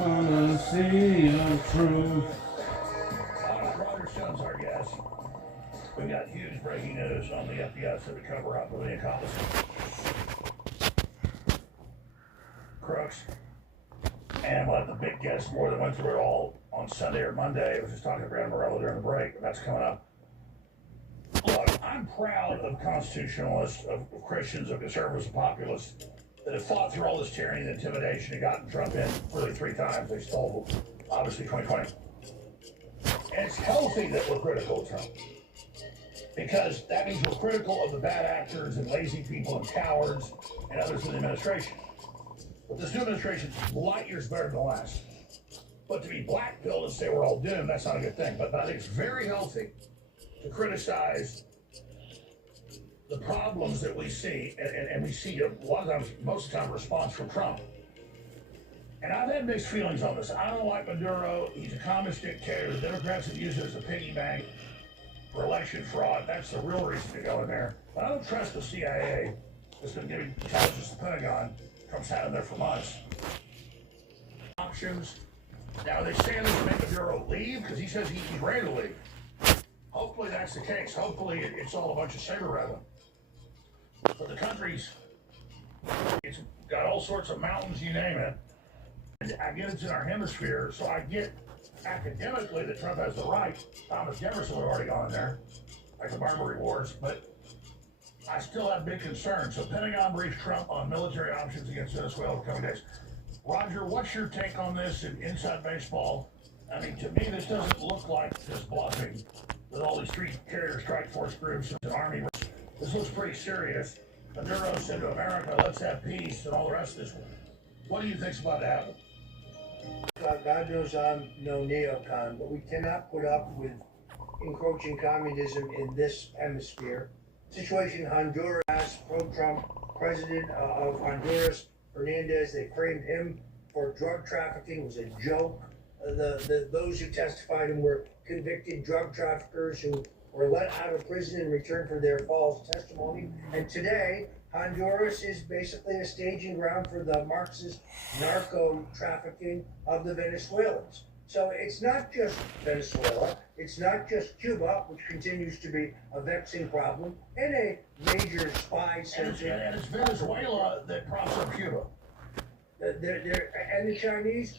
On the sea of truth. Roger Stone's our guest. We got huge breaking news on the FBI's undercover up with the accomplice. Crooks. And we'll have the big guest more than went through it all on Sunday or Monday. I was just talking to Brad Morello during the break, but that's coming up. Look, I'm proud of constitutionalists, of Christians, of conservatives, of populists that have fought through all this tyranny and intimidation and gotten Trump in really 3 times. They stole, obviously, 2020. And it's healthy that we're critical of Trump, because that means we're critical of the bad actors and lazy people and cowards and others in the administration. But this new administration is light years better than the last. But to be black-pilled and say we're all doomed, that's not a good thing. But I think it's very healthy to criticize the problems that we see, and we see a lot of times, most of the time, response from Trump. And I've had mixed feelings on this. I don't like Maduro. He's a communist dictator. The Democrats have used it as a piggy bank for election fraud. That's the real reason to go in there. But I don't trust the CIA that's been giving intelligence to the Pentagon. Trump's had him there for months. Options. Now, they say they're going to make the Bureau leave because he says he's ready to leave. Hopefully that's the case. Hopefully it's all a bunch of saber rattling. But the country's, it's got all sorts of mountains, you name it. And I get it's in our hemisphere, so I get academically that Trump has the right. Thomas Jefferson would have already gone in there, like the Barbary Wars, but I still have big concerns. So Pentagon briefs Trump on military options against Venezuela in the coming days. Roger, what's your take on this in inside baseball? I mean, to me, this doesn't look like just bluffing with all these street carrier strike force groups and the Army. This looks pretty serious. Maduro said to America, let's have peace, and all the rest of this. What do you think's about to happen? God knows I'm no neocon, but we cannot put up with encroaching communism in this hemisphere. Situation in Honduras, pro-Trump president of Honduras, Hernandez, they framed him for drug trafficking. It was a joke. Those who testified and were convicted drug traffickers who were let out of prison in return for their false testimony. And today, Honduras is basically a staging ground for the Marxist narco trafficking of the Venezuelans. So it's not just Venezuela, it's not just Cuba, which continues to be a vexing problem, and a major spy center. And it's Venezuela that props up Cuba. And the Chinese